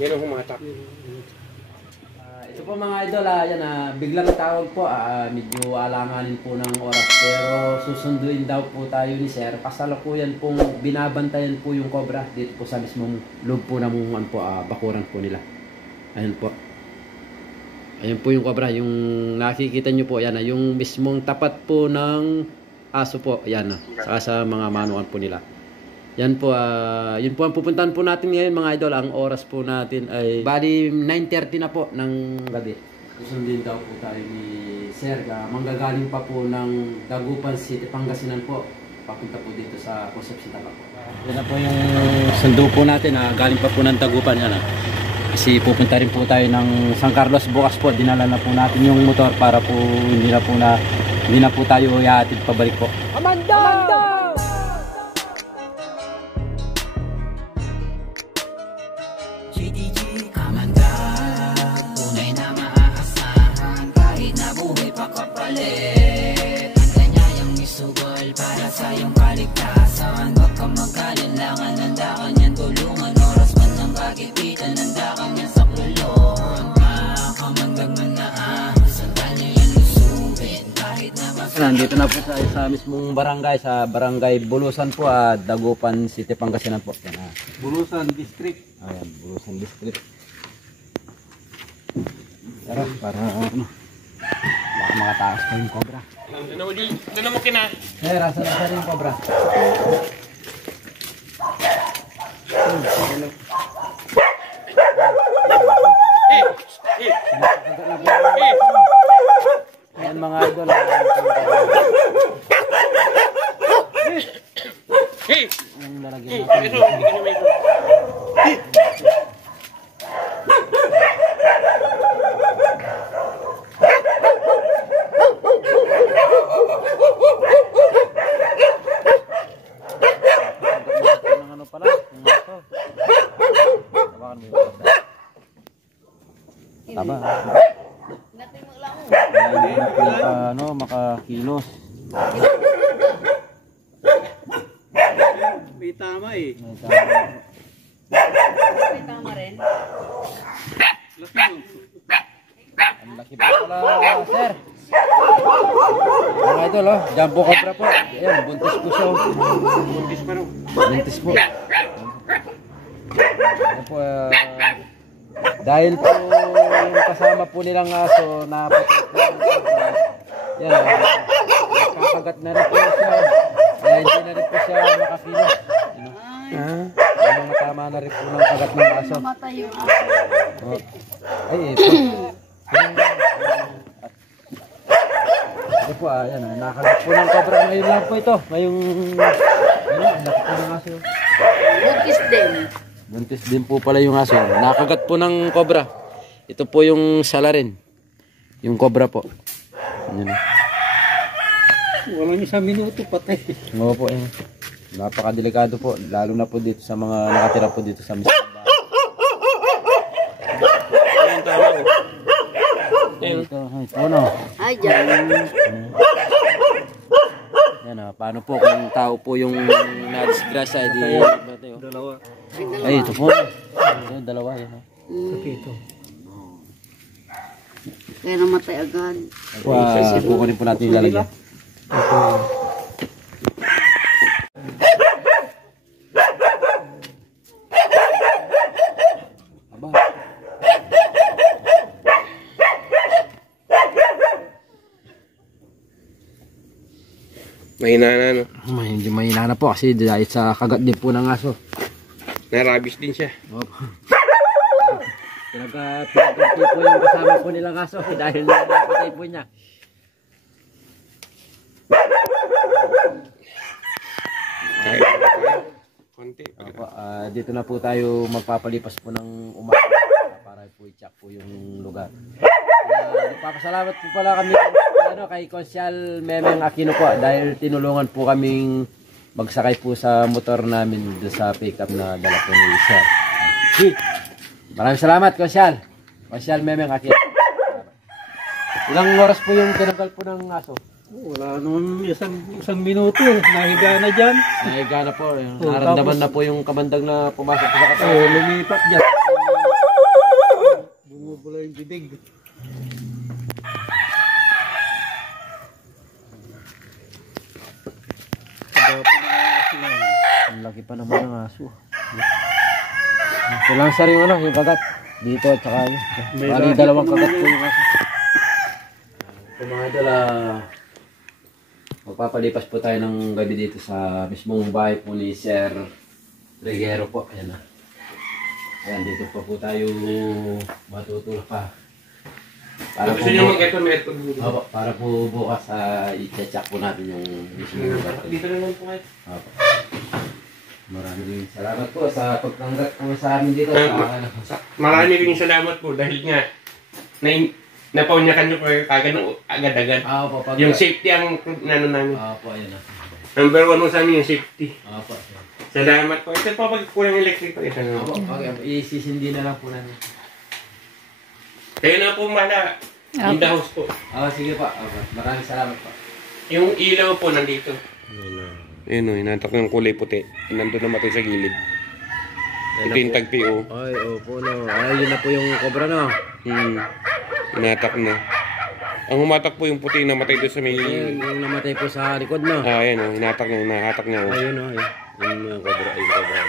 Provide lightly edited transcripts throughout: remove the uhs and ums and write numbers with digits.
Yan ang humatak. Ito po mga idol, yan, biglang tawag po, medyo alanganin po ng oras pero susunduin daw po tayo ni Sir. Kasalukuyan pong binabantayan po yung cobra dito po sa mismong loob po ng bakuran po nila. Ayun po. Ayun po yung cobra, yung nakikita nyo po, yan, yung mismong tapat po ng aso po, yan, saka sa mga manuan po nila. Yan po, yun po ang pupuntahan po natin ngayon mga idol. Ang oras po natin ay bali 9:30 na po ng gabi. Susundin daw po tayo ni Sir. Manggagaling pa po ng Dagupan City, Pangasinan po. Papunta po dito sa Concepcion Tapa po. Yan na po yung sundo po natin. Galing pa po ng Dagupan. Yan, kasi pupunta rin po tayo ng San Carlos bukas po. Dinala na po natin yung motor para po hindi na po tayo ihatid pabalik po. Amanda! Nandito na po tayo sa mismong barangay, sa barangay Bulusan po, Dagupan City, Pangasinan po. Yan, Bulusan District. Ayan, Bulusan District. Tara, para baka makatakas pa yung cobra. Doon mo kina. Rasa yung cobra. Ayan mga idol. Ang lalagyan natin. Taba. Makakilos. May tama eh. May tama rin. Ang laki pa pala, Sir. Mga idol, jumbo cobra po. Ayan, buntis po siya. Buntis pa rin. Buntis po. Ayan po, dahil po yung kasama po nilang aso na yan, kakagat na rin po siya. Kaya hindi na rin po siya makakilos. Yung matama na rin po ng kagat ng aso. Mamatay yung aso. Ay, ito. Ito po, yan, nakagat po ng cobra. Ngayon lang po ito. Ngayong, nakit po ng aso. Buntis din. Buntis din po pala yung aso. Nakagat po ng cobra. Ito po yung salarin. Yung cobra po. Yan. Walang isang minuto patay. Oo po, napakadelikado po. Lalo na po dito sa mga nakatira po dito sa mismong bahay. Ito, ano? Ay, dyan. Yan, paano po kung tao po yung na-disgrasya, di Dalawa. ay, ito po. Ito, dalawa yan. Ito. Kaya namatay agad. Kukunin po natin yung lalagyan. Mahina na, no? Hindi mahina na po kasi dahil sa kagat din po ng aso. Narabis din siya. Pinagkati po yung kasama po nilang aso dahil napatay po niya. Konti. Dito na po tayo magpapalipas po ng umaga para po i-check po yung lugar. Nagpapasalamat po pala kami kay Consyal Memeng Aquino po dahil tinulungan po kaming magsakay po sa motor namin sa pickup na dala po ni Sir. Maraming salamat, Consyal. Consyal Memeng Aquino. Ilang oras po yung tinagal po ng aso? Wala naman isang minuto. Nahiga na dyan. Nahiga na po. Naramdaman na po yung kamandag na pumasok sa katawan. Lumipat dyan. tubig. Sabaw pa na aso na yun. Ang laki pa naman ng aso. Ito lang sir yung ano, yung kagat. Dito at saka yun. Bali dalawang kagat po yung aso. So mga idol, magpapalipas po tayo ng gabi dito sa mismong bahay po ni Sir Reguero po. Ayan na. Ayan, dito po tayo matutulog pa. Para po, opo, para po bukas i-check po natin yung mismong bahay. Dito na lang po kayo. Opo. Maraming salamat po sa pagtanggap po sa amin dito. Marami rin salamat po dahil nga napaunyakan nyo po kagad ng agad-agad. Opo, pag... Yung safety ang nano namin. Opo, ayan na. Number 1 mo sa amin yung safety. Opo. Salamat po. Ito po pag kulang electric po. Ito na Opo, po. isisindi na lang po namin. Kayo na po mana. In the house po. Sige pa. Maraming salamat po. Yung ilaw po nandito. Ayun o, inatak ng kulay puti. Nandun namatay sa gilid. Ito yung tag-PO. Ay, opo no. Ay, yun na po yung cobra no. Inatak na. Ang humatak po yung puti namatay doon sa may... Ayun, yung namatay po sa likod no. Ayan o, inatak niya, nahatak niya o. Ayun no, yung cobra, yung cobra.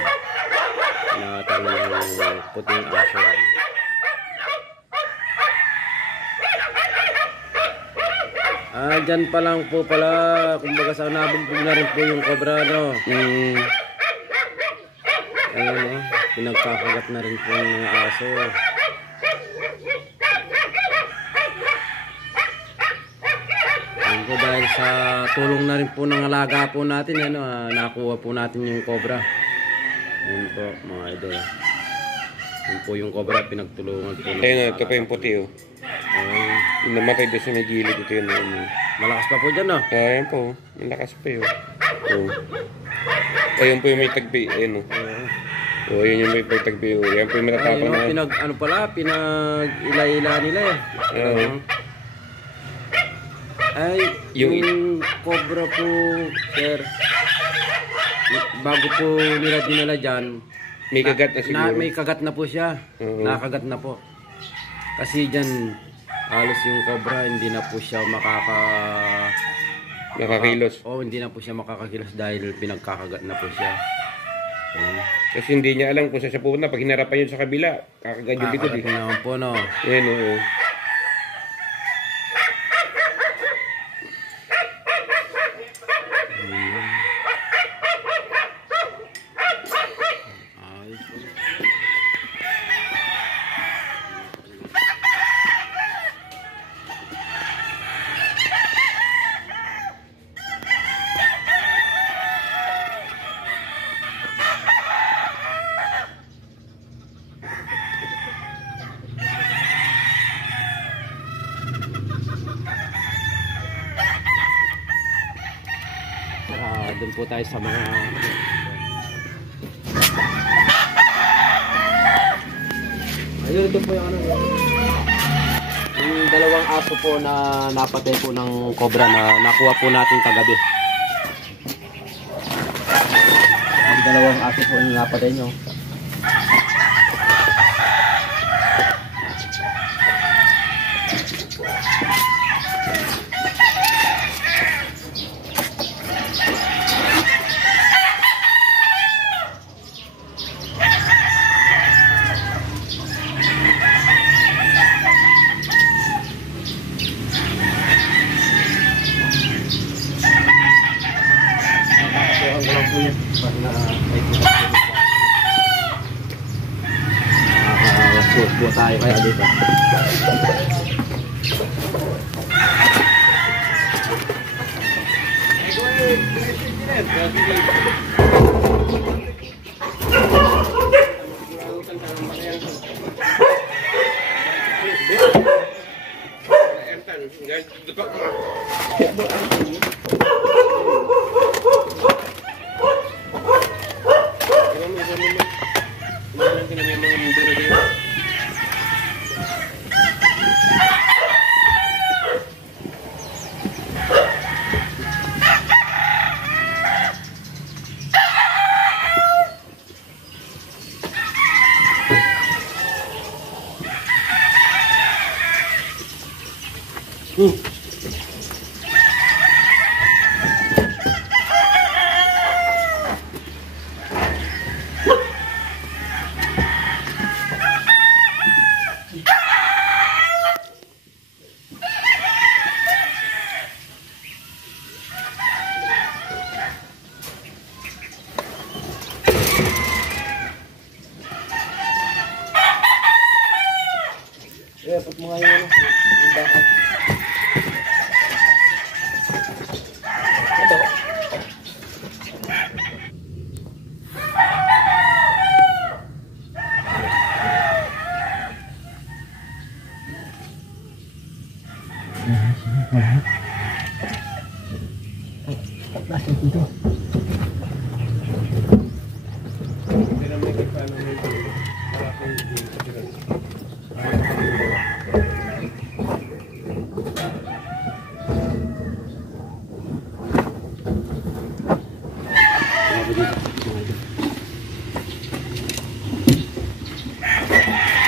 Nahatak na yung puting aso. Dyan pa lang po pala, kumbaga sa nabugbog na rin po yung cobra no. Ayun no, pinagkakagat na rin po ng mga aso. Ayun po, dahil sa tulong na rin po ng alaga po natin, ano, nakuha po natin yung cobra. Ayun po mga idol. Yun po yung cobra, pinagtulungan po. Ayun o, ito pa yung puti o. Yung namatay doon sa may gilid, ito yun. Malakas pa po dyan no. Ayan po, malakas pa yun. Ayun po yung may tagpi, ayun o. Ayun yung may tagpi o. Ayan po yung matatapang na. Ano pala, pinag-ila-ila nila eh. Ay, yung cobra po, sir, bago po nila dinala dyan, May kagat na siguro. may kagat na po siya. Nakagat na po. Kasi dyan, halos yung cobra, hindi na po siya Nakakilos. hindi na po siya makakakilos dahil pinagkakagat na po siya. Kasi hindi niya alam kung saan siya pupunta. Pag hinarapan yun sa kabila, kakagad yung likod eh. naman po, no. Ayan o. Doon po tayo sa mga ayun, ito po yung ano, yung dalawang aso po na napatay po ng cobra na nakuha po natin kagabi. Ang dalawang aso po yung napatay nyo. Suot po tayo kaya dito.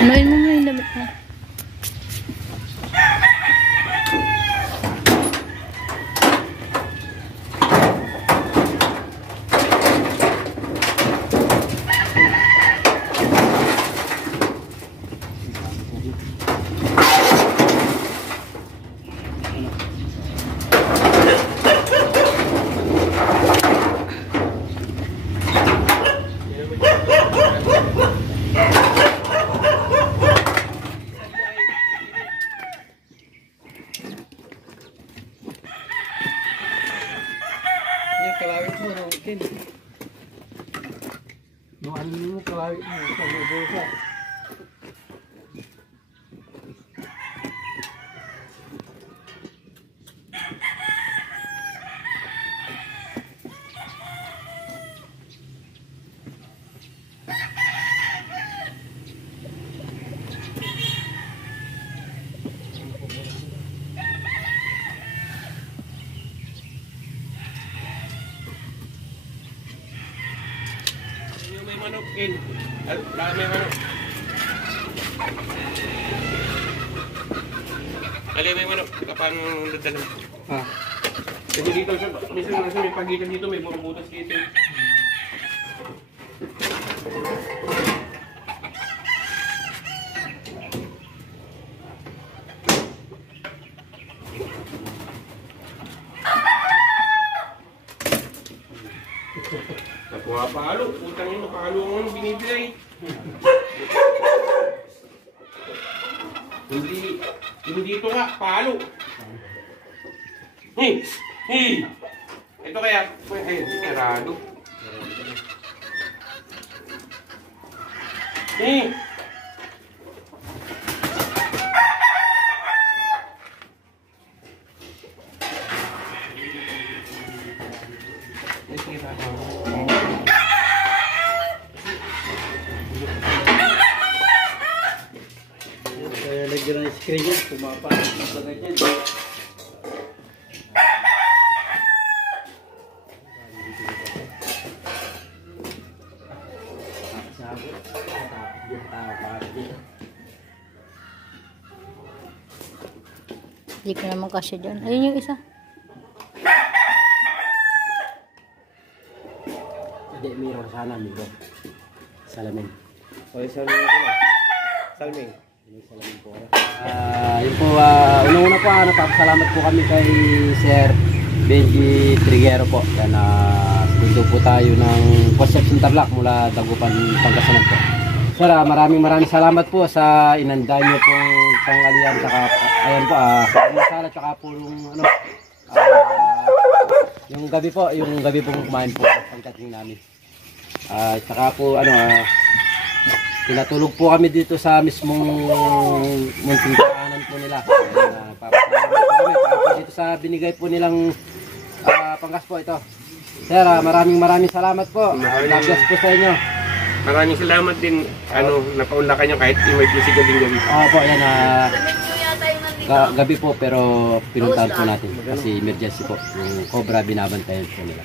Unahin mo yung damit mo. Yan, kalawit mo, no, Ken. Yung ano mo, kalawit mo, sa bubusa. May manok in. May manok. Ali, may manok. Kapang nadalan. Ah, Kasi dito, minsan may pagitan dito, may butas dito. Nakuha palo. Utang yun, palo ang binibigay. Hindi ito nga, palo. Hey! Hey! Ito kaya, ayun, sarado. Hey! kaya lagyan ng screen yan, pumapasok sa ganyan. Hindi ko naman kasya dyan. Ayun yung isa. Hindi, mayroon sana, mayroon. Salamin. Okay, salming ako na. Salming. May salamin po. Yun po, unang-una po, napapasalamat po kami kay Sir Benji Triguero po. Yan, sundo po tayo ng Concepcion Tarlac mula Dagupan, Pangasinan po. Sir, maraming salamat po sa inanda niyo pong tanghalian. Saka, ayan po, masala, tsaka po yung gabi po, pong kumain po, pagdating namin. Tsaka po, tinatulog po kami dito sa mismong munting daanan po nila. Papasalamat po kami. Tsaka po dito sa binigay po nilang panggas po ito. Sir, maraming salamat po. God bless po sa inyo. Maraming salamat din, napaunlakan nyo kahit emergency gabi-gabi. Po, yan, gabi po pero pinuntahan po natin kasi emergency po. Yung Cobra binabantayan po nila.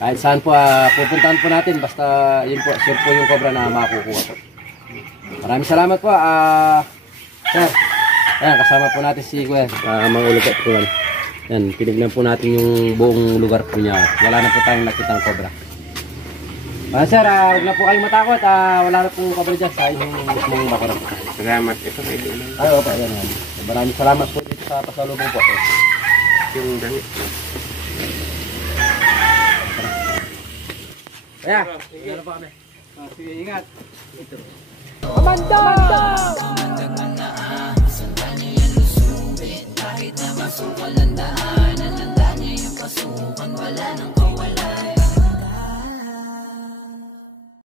Kahit saan po, pupuntahan po natin basta yun po, sure po yung Cobra na makukuha po. Maraming salamat po, sir. Ayan, kasama po natin si Kuya, mga uligat po yan. Yan, tinignan po natin yung buong lugar po niya. Wala na po tayong nakitang Cobra. Sir, huwag na po kayong matakot. Wala na pong Cobra dyan sa inyong mismong bakuran. Salamat. Ito kayo din. Ay, opo, yan. Maraming salamat po dito sa pasalubong po. Yung damit. Kaya, sige po kami. Sige, ingat. Ito. Amanda!